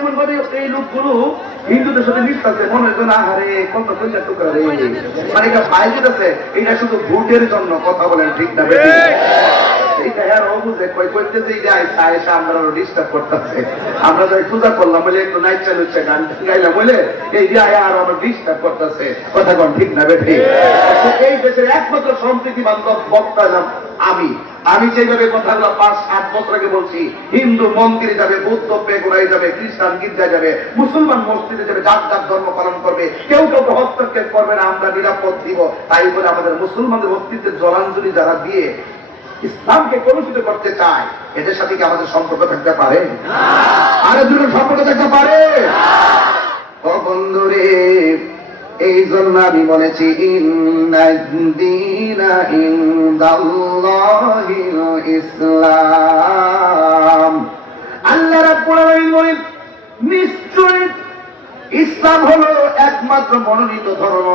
এমন ভাবে এই লোকগুলো হিন্দুদের সাথে মিশতেছে, মনে হচ্ছে না হারে কত পয়সা টুকরা রে, মানে এটা ভাই যেতেছে, এটা শুধু ভোটের জন্য। কথা বলেন ঠিক না বেশি? এইটা হ্যাঁ বুঝে কই করতেছে, এসে আমরা ডিস্টার্ব করতেছে। আমরা যাই পূজা করলাম বলে একটু নাইচা নুচা গান গাইলাম বলে এই আর আমরা ডিস্টার্ব করতেছে। কথা কোন ঠিক না বেশি? এই দেশের একমাত্র সম্প্রীতি বান্ধব বক্তা এলাম আমি। আমি যেভাবে কথাগুলো 5-7 বছর আগে বলছি, হিন্দু মন্দিরে যাবে, বৌদ্ধ পেগোড়ায় যাবে, খ্রিস্টান গির্জায় যাবে, মুসলমান মসজিদে যাবে, যার যার ধর্ম পালন করবে, কেউ কেউ হস্তক্ষেপ করবে না, আমরা নিরাপদ দিব। তাই বলে আমাদের মুসলমানদের অস্তিত্বের জলাঞ্জলি যারা দিয়ে ইসলামকে কলুষিত করতে চায়, এদের সাথে কি আমাদের সম্পর্ক থাকতে পারে? আরে দুটো সম্পর্ক থাকতে পারে? ও বন্ধুরে, এই জন্য আমি বলেছি ইসলাম। আল্লাহ রাব্বুল আলামিন বলেন, নিশ্চয় ইসলাম হলো একমাত্র মনোনীত ধর্ম।